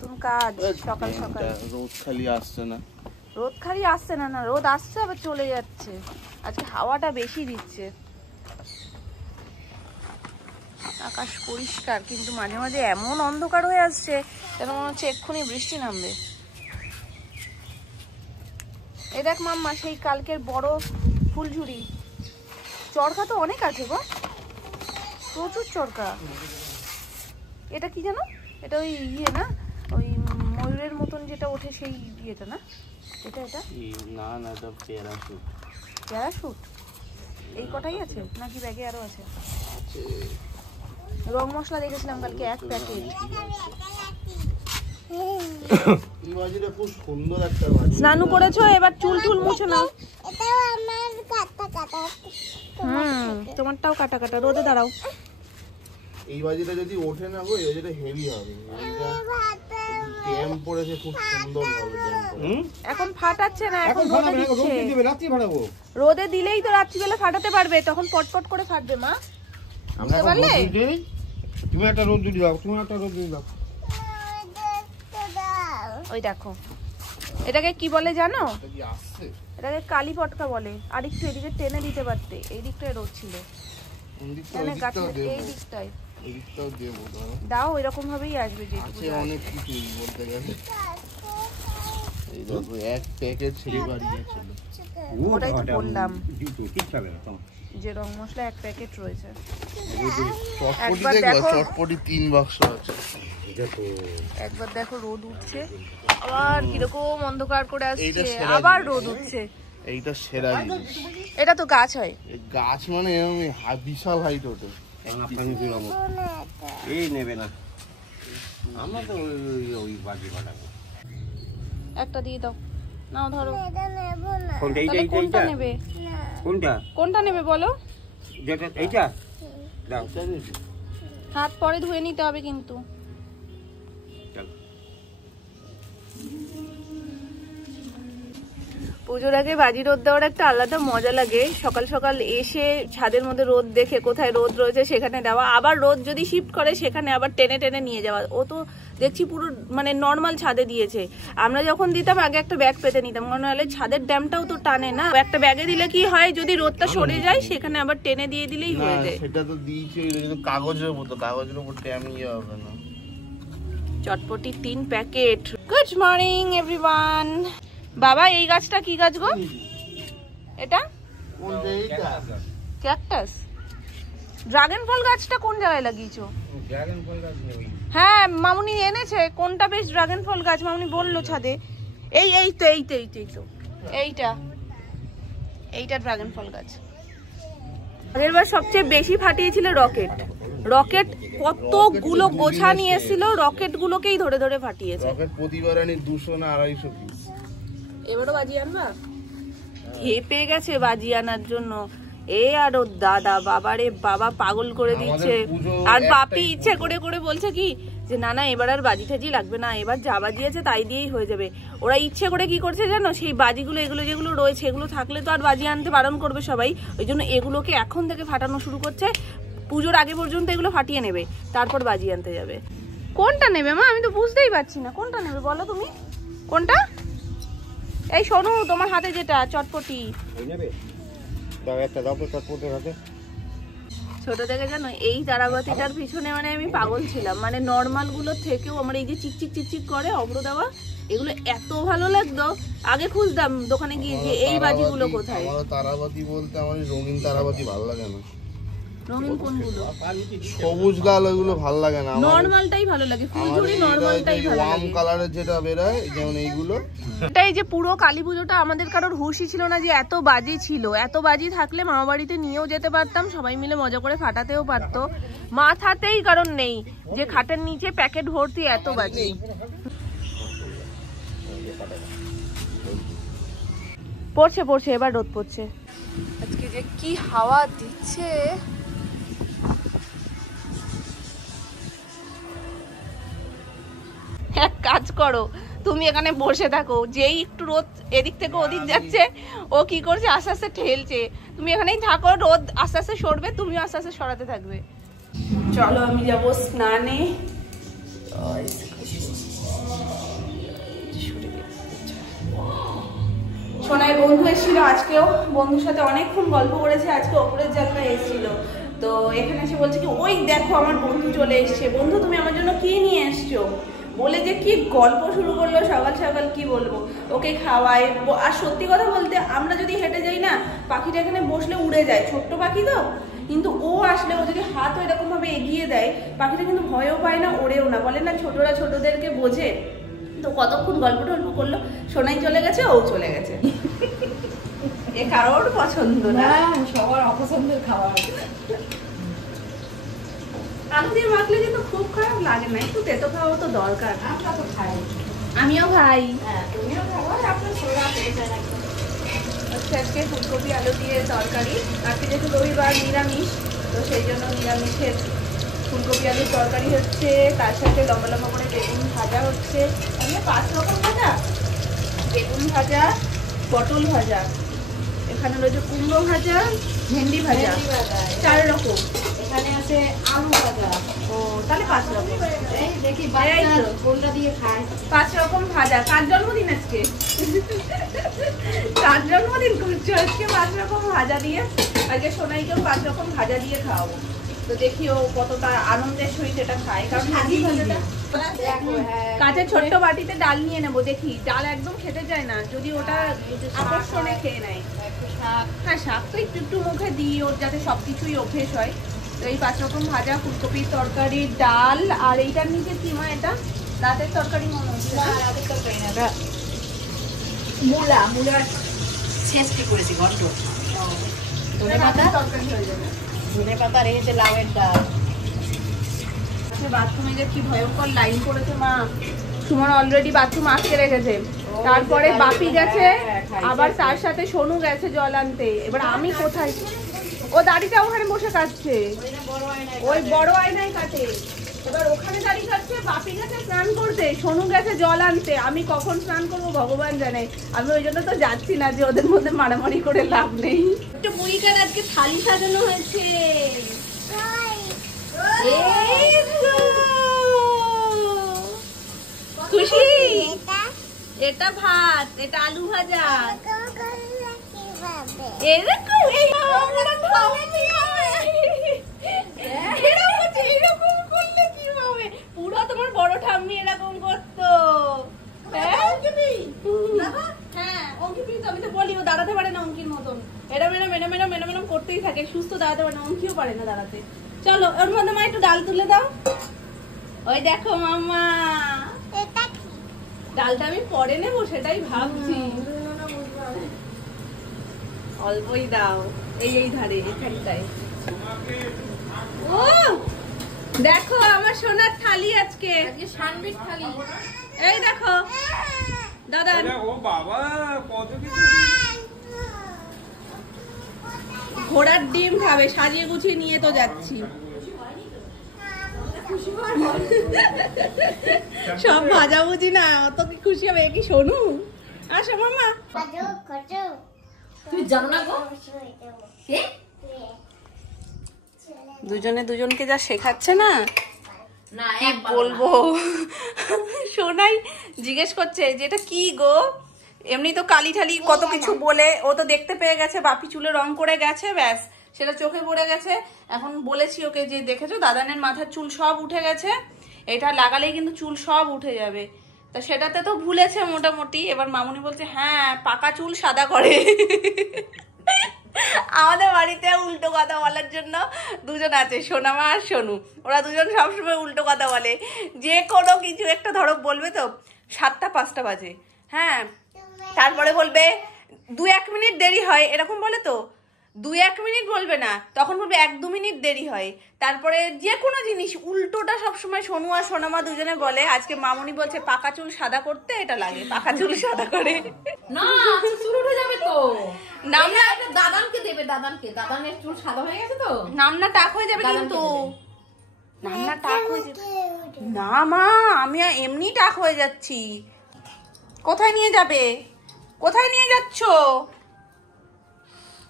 নতুন কাজ সকাল সকাল। রোদ খালি আসছে না, রোদ খালি আসছে না, না রোদ আসছে আবার চলে যাচ্ছে। আজকে হাওয়াটা বেশি দিচ্ছে। আকাশ পরিষ্কার, কিন্তু মাঝে মাঝে এমন অন্ধকার হয়ে আসছে যেন মনে হচ্ছে এক্ষুনি বৃষ্টি নামবে। এই দেখ মাম্মা, সেই কালকের বড় ফুলঝুরি। চরকা তো অনেক আছে গো, প্রচুর চরকা। এটা কি জানো? এটা ওই ইয়ে না, ওই ময়ূরের মতন যেটা ওঠে সেই ইয়েটা না? এটা না না, এটা প্যারাশুট। প্যারাশুট? এই কটাই আছে নাকি ব্যাগে আরো আছে? রং মশলা দেখেছিলাম কালকে 1 প্যাকেট। স্নান করেছো? এবার চুল টুল মুছে নাও। তোমারটাও কাটা কাটা, রোদে দাঁড়াও। এই বাজিটা যদি ওঠে না গো, এই বাজিটা হেভি হবে। ড্যাম পড়েছে, খুব সুন্দর হবে ড্যাম। এখন ফাটাচ্ছে না, এখন রোদে দিচ্ছে। রাত্রি ফাটাবো, রোদে দিলেই তো রাত্রিবেলা ফাটাতে পারবে, তখন পটপট করে ফাটবে। মা বুঝতে পারলে? তুমি একটা রোদ দিয়ে দাও, তুমি একটা রোদ দিয়ে দাও। ওই দেখো, এটাকে কি বলে জানো? এটাকে কালী পটকা বলে। আর একটু এদিকে টেনে দিতে পারতে, এই দিকটায় রোদ ছিল। এই দিকটায় দাও, এরকম ভাবেই আসবে। অনেক কিছু বলতে গেলে। এই দেখো 1 প্যাকেট ছেড়ে বাড়িয়েছিল। ওটাই তো বললাম যে রং মশলা 1 প্যাকেট রয়েছে। একবার দেখো, চটপটি 3 বাক্স আছে। একবার দেখো রোদ উঠছে, আবার কিরকম অন্ধকার করে আসছে, আবার রোদ উঠছে। এইটা সেরা জিনিস। এটা তো গাছ হয়, গাছ মানে এরকম বিশাল হাইট ওঠে। এই নেবে না, আমরা তো ওই বাজি ফাটাবো। একটা দিয়ে দাও, নাও ধরো। কোনটা নেবে? কোনটা নেবে বলো? যেটা এইটা দাও। হাত পরে ধুয়ে নিতে হবে কিন্তু। পুজোর আগে বাজি রোদ দেওয়ার একটা আলাদা মজা লাগে। সকাল সকাল এসে ছাদের মধ্যে রোদ দেখে কোথায় রোদ রয়েছে সেখানে দেওয়া, আবার রোদ যদি শিফট করে সেখানে আবার টেনে টেনে নিয়ে যাওয়া। ও তো দেখছি পুরো মানে নর্মাল ছাদে দিয়েছে। আমরা যখন দিতাম আগে একটা ব্যাগ পেতে নিতাম, কারণ নাহলে ছাদের ড্যামটাও তো টানে না। একটা ব্যাগে দিলে কি হয়, যদি রোদটা সরে যায় সেখানে আবার টেনে দিয়ে দিলেই হয়ে যায়। সেটা তো দিয়েছি কাগজের মতো, কাগজের উপর ট্যাম ইয়ে হবে না। চটপটি 3 প্যাকেট। Good morning everyone. বাবা এই গাছটা কি গাছ গো? এটা ক্যাকটাস। ড্রাগন ফল গাছটা কোন জায়গায় লাগিয়েছো? ড্রাগন ফল গাছ নেই। হ্যাঁ মামুনি এনেছে। কোনটা বেশ ড্রাগন ফল গাছ মামুনি বললো ছাদে? এইটা ড্রাগন ফল গাছ। আগের বার সবচেয়ে বেশি ফাটিয়েছিল রকেট। রকেট কতগুলো গোছা নিয়ে এসেছিল, রকেট গুলোকেই ধরে ধরে ফাটিয়েছে। রকেট প্রতিবার আনি 200 না 250 পিস। এবারও বাজি আনবা? হেপে গেছে বাজি আনার জন্য। এ আর ওর দাদা, বাবারে বাবা পাগল করে দিচ্ছে। আর বাপি ইচ্ছে করে করে বলছে কি যে না না এবার আর বাজি টাজি লাগবে না, এবার যা বাজি আছে তাই দিয়েই হয়ে যাবে। ওরা ইচ্ছে করে কি করছে জানো, সেই বাজিগুলো এগুলো যেগুলো রয়েছে এগুলো থাকলে তো আর বাজি আনতে বারণ করবে সবাই, ওই জন্য এগুলোকে এখন থেকে ফাটানো শুরু করছে। পুজোর আগে পর্যন্ত এগুলো ফাটিয়ে নেবে, তারপর বাজি আনতে যাবে। কোনটা নেবে মা? আমি তো বুঝতেই পারছি না কোনটা নেবে, বলো তুমি কোনটা? এই শোনো, তোমার হাতে যেটা চটপটি ছোট থেকে জানো এই তারাবাতিটার পিছনে মানে আমি পাগল ছিলাম। মানে নর্মাল গুলোর থেকেও আমার এই যে চিকচিক চিকচিক করে অভ্র দেওয়া, এগুলো এত ভালো লাগতো। আগে খুঁজতাম দোকানে গিয়ে যে এই বাজিগুলো কোথায়। তারাবাতি বলতে আমার রঙিন তারাবাতি ভালো লাগে না। রঙিন কোনগুলো? সবুজ লাল ওইগুলো ভালো লাগে না, নরমালটাই ভালো লাগে। ফুলঝুরি নরমালটাই ভালো লাগে। ওয়াম কালারের যেটা বেরায় যেমন এইগুলো। এটাই যে পুরো কালী পুজোটা আমাদের কারোর হুঁশই ছিল না যে এত বাজি ছিল। এত বাজি থাকলে মামা বাড়িতে নিয়েও যেতে পারতাম, সবাই মিলে মজা করে ফাটাতেও পারতো। মাথাতেই কারণ নেই যে খাটের নিচে প্যাকেট ভর্তি এত বাজি। পড়ছে পড়ছে, এবার রোদ পড়ছে। আজকে যে কি হাওয়া দিচ্ছে। এক কাজ করো, তুমি এখানে বসে থাকো, যেই একটু রোদ এদিক থেকে ওদিক যাচ্ছে ও কি করছে আস্তে আস্তে ঠেলছে। তুমি এখানেই থাকো, রোদ আস্তে আস্তে সরবে, তুমি আস্তে আস্তে সরাতে থাকবে। চলো আমি যাবো স্নানে। সোনাই বন্ধু এসেছিল আজকেও, বন্ধুর সাথে অনেকক্ষণ গল্প করেছে। আজকে ওপরের জায়গায় এসেছিল, তো এখানে এসে বলছে কি ওই দেখো আমার বন্ধু চলে এসছে, বন্ধু তুমি আমার জন্য কি নিয়ে এসছো বলে যে কি গল্প শুরু করলো সকাল সকাল। কি বলবো, ওকে খাওয়াই। আর সত্যি কথা বলতে আমরা যদি হেঁটে যাই না, পাখিটা এখানে বসলে উড়ে যায়, ছোট্ট পাখি তো, কিন্তু ও আসলে ও যদি হাত এরকম ভাবে এগিয়ে দেয় পাখিটা কিন্তু ভয়ও পায় না, ওড়েও না। বলে না ছোটরা ছোটদেরকে বোঝে। তো কতক্ষণ গল্প টল্প করলো, সোনাই চলে গেছে, ও চলে গেছে। এ কারোর পছন্দ না, সবার অপছন্দের খাবার। আলু দিয়ে মাখলে কিন্তু খুব খারাপ লাগে না, একটু তেতো খাওয়া তো দরকার। আমরা তো খাই। আমিও খাই। হ্যাঁ তুমিও খাবো, আপনার ছোড়া পেয়ে যায় একদম। আজকে ফুলকপি আলু দিয়ে তরকারি, আজকে যেহেতু রবিবার নিরামিষ, তো সেই জন্য নিরামিষের ফুলকপি আলুর তরকারি হচ্ছে, তার সাথে লম্বা লম্বা করে বেগুন ভাজা হচ্ছে। আমি 5 রকম ভাজা, বেগুন ভাজা, পটল ভাজা, এখানে রয়েছে কুমড়ো ভাজা, ভেন্ডি ভাজা, 4 রকম। এখানে আছে আলু ভাজা। ও তাহলে 5 রকম। এই দেখি এই বাচ্চা তো। কোনটা দিয়ে খায়। 5 রকম ভাজা। কার জন্মদিন আজকে? কার জন্মদিন করছো আজকে? 5 রকম ভাজা দিয়ে আজকে সোনাইকেও 5 রকম ভাজা দিয়ে খাওয়াবো। তো দেখি ও কতটা আনন্দের সহিত এটা খায়। কারণ কাঁচের ছোট্ট বাটিতে ডাল নিয়ে নেবো, দেখি ডাল একদম খেতে চায় না, যদি ওটা আকর্ষণে খেয়ে নেয়। হ্যাঁ শাক তো একটু একটু মুখে দিই ওর, যাতে সবকিছুই অভ্যেস হয়। তো এই 5 রকম ভাজা, ফুলকপির তরকারি, ডাল, আর এইটার নিচে কি মা এটা? রাতের তরকারি মনে হচ্ছে না? রাতের তরকারি না, মূলার ছেঁচটি করেছি গন্ধ। ধনে পাতা তরকারি হয়ে যাবে। ধনে পাতা রেখেছে, লাউয়ের ডাল। বাথরুমে যে কি ভয়ঙ্কর লাইন পড়েছে মা, সুমন অলরেডি বাথরুম আটকে রেখেছে। তারপরে বাপি গেছে, আবার তার সাথে সোনু গেছে জল আনতে। এবার আমি কোথায়? ও দাড়িটা ওখানে বসে কাটছে, ওই বড় আয়নায় কাটে। এবার ওখানে দাড়ি কাটছে, বাপি গেছে স্নান করতে, সোনু গেছে জল আনতে। আমি কখন স্নান করবো ভগবান জানে। আমি ওই জন্য তো যাচ্ছি না, যে ওদের মধ্যে মারামারি করে লাভ নেই। একটু বুড়িকার আজকে থালি সাজানো হয়েছে। খুশি? এটা ভাত, এটা আলু ভাজা। এরকম এরকম করলে কি হবে? পুরো তোমার বড় ঠাম্মি এরকম করতো। হ্যাঁ অঙ্কি তো, আমি তো বলি ও দাঁড়াতে পারে না অঙ্কির মতন। এরম এরম এরম এরম এরম এরম করতেই থাকে, সুস্থ দাঁড়াতে পারে না, অঙ্কিও পারে না দাঁড়াতে। চলো ওর মধ্যে মা একটু ডাল তুলে দাও। ওই দেখো মামা, ডালটা আমি পরে নেবো সেটাই ভাবছি। অল্পই দাও, এই ধারে এখানটায়। ও দেখো আমার সোনার থালি আজকে সানবিট থালি। এই দেখো দাদা, ও বাবা কত কিছু। ঘোড়ার ডিম খাবে, সাজিয়ে গুছিয়ে নিয়ে তো যাচ্ছি। সব ভাজা বুঝি না, অত কি খুশি হবে? কি শোনু? আসো মামা। তুমি জানো না গো? দুজনে দুজনকে যা শেখাচ্ছে না, না কি বলবো। সোনাই জিজ্ঞেস করছে যে এটা কি গো? এমনি তো কালি ঠালি কত কিছু বলে, ও তো দেখতে পেয়ে গেছে বাপি চুলে রং করে গেছে, ব্যাস সেটা চোখে পড়ে গেছে। এখন বলেছি ওকে যে দেখেছো দাদানের মাথার চুল সব উঠে গেছে, এটা লাগালেই কিন্তু চুল সব উঠে যাবে। তা সেটাতে তো ভুলেছে মোটামুটি। এবার মামুনি বলছে হ্যাঁ পাকা চুল সাদা করে। আমাদের বাড়িতে উল্টো কথা বলার জন্য দুজন আছে, সোনামা আর সোনু। ওরা দুজন সবসময় উল্টো কথা বলে। যে কোনো কিছু একটা ধরো বলবে তো 7টা 5টা বাজে, হ্যাঁ তারপরে বলবে 2-1 মিনিট দেরি হয়, এরকম বলে তো। 2-1 মিনিট বলবে না, তখন বলবে 1-2 মিনিট দেরি হয়। তারপরে যে কোনো জিনিস উল্টোটা সবসময় সোনু আর সোনামা দুজনে বলে। আজকে মামুনি বলছে পাকা চুল সাদা করতে এটা লাগে, পাকা চুল সাদা করে। না চুল উঠে যাবে তো। নাম না দাদানকে দেবে, দাদানের চুল সাদা হয়ে গেছে তো, নাম না টাক হয়ে যাবে কিন্তু। নাম না টাক হয়ে যাবে না মা, আমি এমনি টাক হয়ে যাচ্ছি। কোথায় নিয়ে যাবে? কোথায় নিয়ে যাচ্ছ?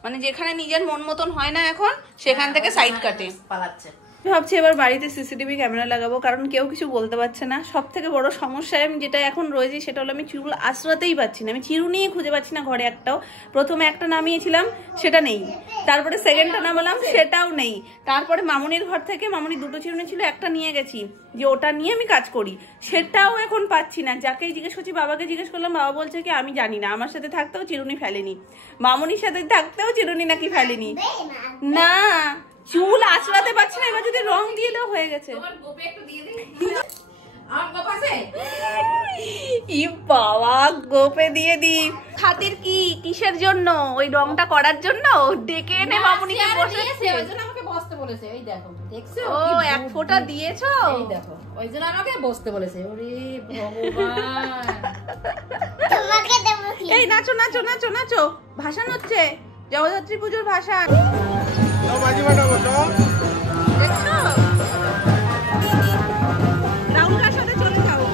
মানে যেখানে নিজের মন মতন হয় না এখন, সেখান থেকে সাইড কাটে পালাচ্ছে। ভাবছি এবার বাড়িতে সিসিটিভি ক্যামেরা লাগাবো, কারণ কেউ কিছু বলতে পারছে না। সব থেকে বড় সমস্যায় আমি যেটা এখন রয়েছে সেটা হলো আমি চুল আঁচড়াতেই পাচ্ছি না। আমি চিরুনি খুঁজে পাচ্ছি না ঘরে একটাও। প্রথমে একটা নামিয়েছিলাম, সেটা নেই। তারপরে সেকেন্ডটা নামালাম, সেটাও নেই। তারপরে মামুনির ঘর থেকে মামুনি দুটো চিরুনি ছিল, একটা নিয়ে গেছি যে ওটা নিয়ে আমি কাজ করি, সেটাও এখন পাচ্ছি না। যাকেই জিজ্ঞেস করছি, বাবাকে জিজ্ঞেস করলাম, বাবা বলছে কি আমি জানি না, আমার সাথে থাকতেও চিরুনি ফেলেনি, মামুনির সাথে থাকতেও চিরুনি নাকি ফেলেনি। না, চুল আঁচড়াতে পারছি না, এবার যদি রং দিয়ে দাও হয়ে গেছে। বাবা গোপে দিয়ে দি খাতির কি কিসের জন্য? ওই রংটা করার জন্য ডেকে এনে মামুনিকে বসেছে, ওই জন্য আমাকে বসতে বলেছে। এই দেখো, দেখছো? ও এক ফোঁটা দিয়েছো? এই দেখো, ওই জন্য আমাকে বসতে বলেছে। ওরে ভগবান, তোমাকে দেবো কি? এই নাচো নাচো নাচো নাচো, ভাসান হচ্ছে, জগদ্ধাত্রী পুজোর ভাসান। দেখছো? রাহুলকার সাথে চলে যাও।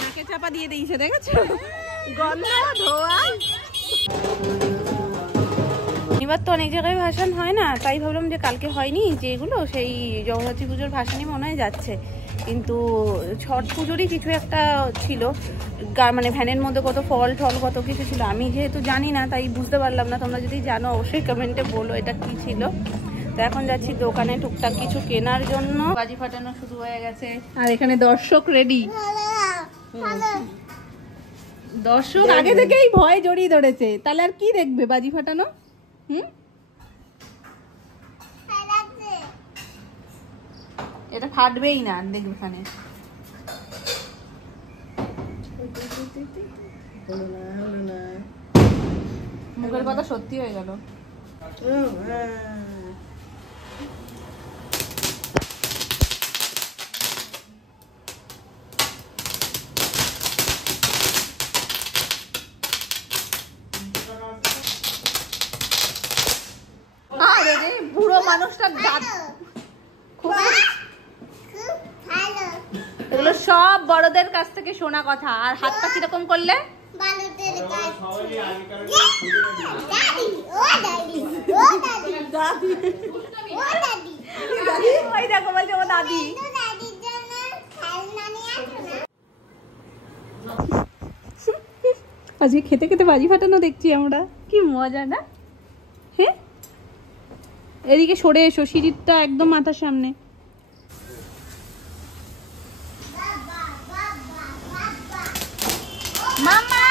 নাকে চাপা দিয়ে দিয়েছে, দেখেছো? গন্ধ ধোয়া। এবার তো অনেক জায়গায় ভাসান হয় না, তাই ভাবলাম যে কালকে হয়নি যেগুলো, সেই জগদ্ধাত্রী পুজোর ভাসানই মনে হয় যাচ্ছে। কিন্তু ছট পুজোরই কিছু একটা ছিল, মানে ভ্যানের মধ্যে কত ফল টল কত কিছু ছিল। আমি যেহেতু জানি না তাই বুঝতে পারলাম না। তোমরা যদি জানো অবশ্যই কমেন্টে বলো এটা কি ছিল। তো এখন যাচ্ছি দোকানে টুকটাক কিছু কেনার জন্য। বাজি ফাটানো শুরু হয়ে গেছে আর এখানে দর্শক রেডি। দর্শক আগে থেকেই ভয় জড়িয়ে ধরেছে, তাহলে আর কি দেখবে বাজি ফাটানো? এটা ফাটবেই না, দেখবে এখানে। মুখের কথা সত্যি হয়ে গেল। আরে রে, বুড়ো মানুষটার দাঁত খুব ভালো। এগুলো সব বড়দের কাছ থেকে শোনা কথা। আর হাতটা কিরকম করলে? বালুতের কাছে। দাদি, ও দাদি, ও দাদি, দাদি ও দাদি। দাদি ওই দেখো বলছে ও দাদি। তো দাদির জন্য খেলনা নিয়ে আসো না। আজকে খেতে খেতে বাজি ফাটানো দেখছি আমরা, কি মজা না? হ্যাঁ, এদিকে সরে এসো, সিঁড়িটা একদম মাথার সামনে। মামা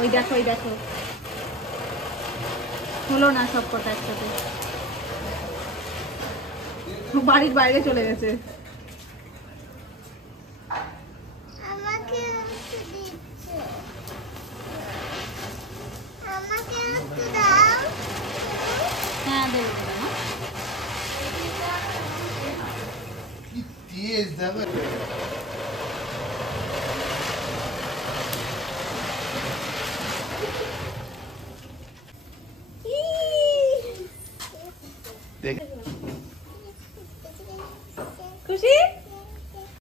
ওই দেখো, ওই দেখো, হলো না সব কটা একসাথে, বাড়ির বাইরে চলে গেছে। আমাকে একটু দিচ্ছে। আমাকে একটু দাও। হ্যাঁ দেবো না।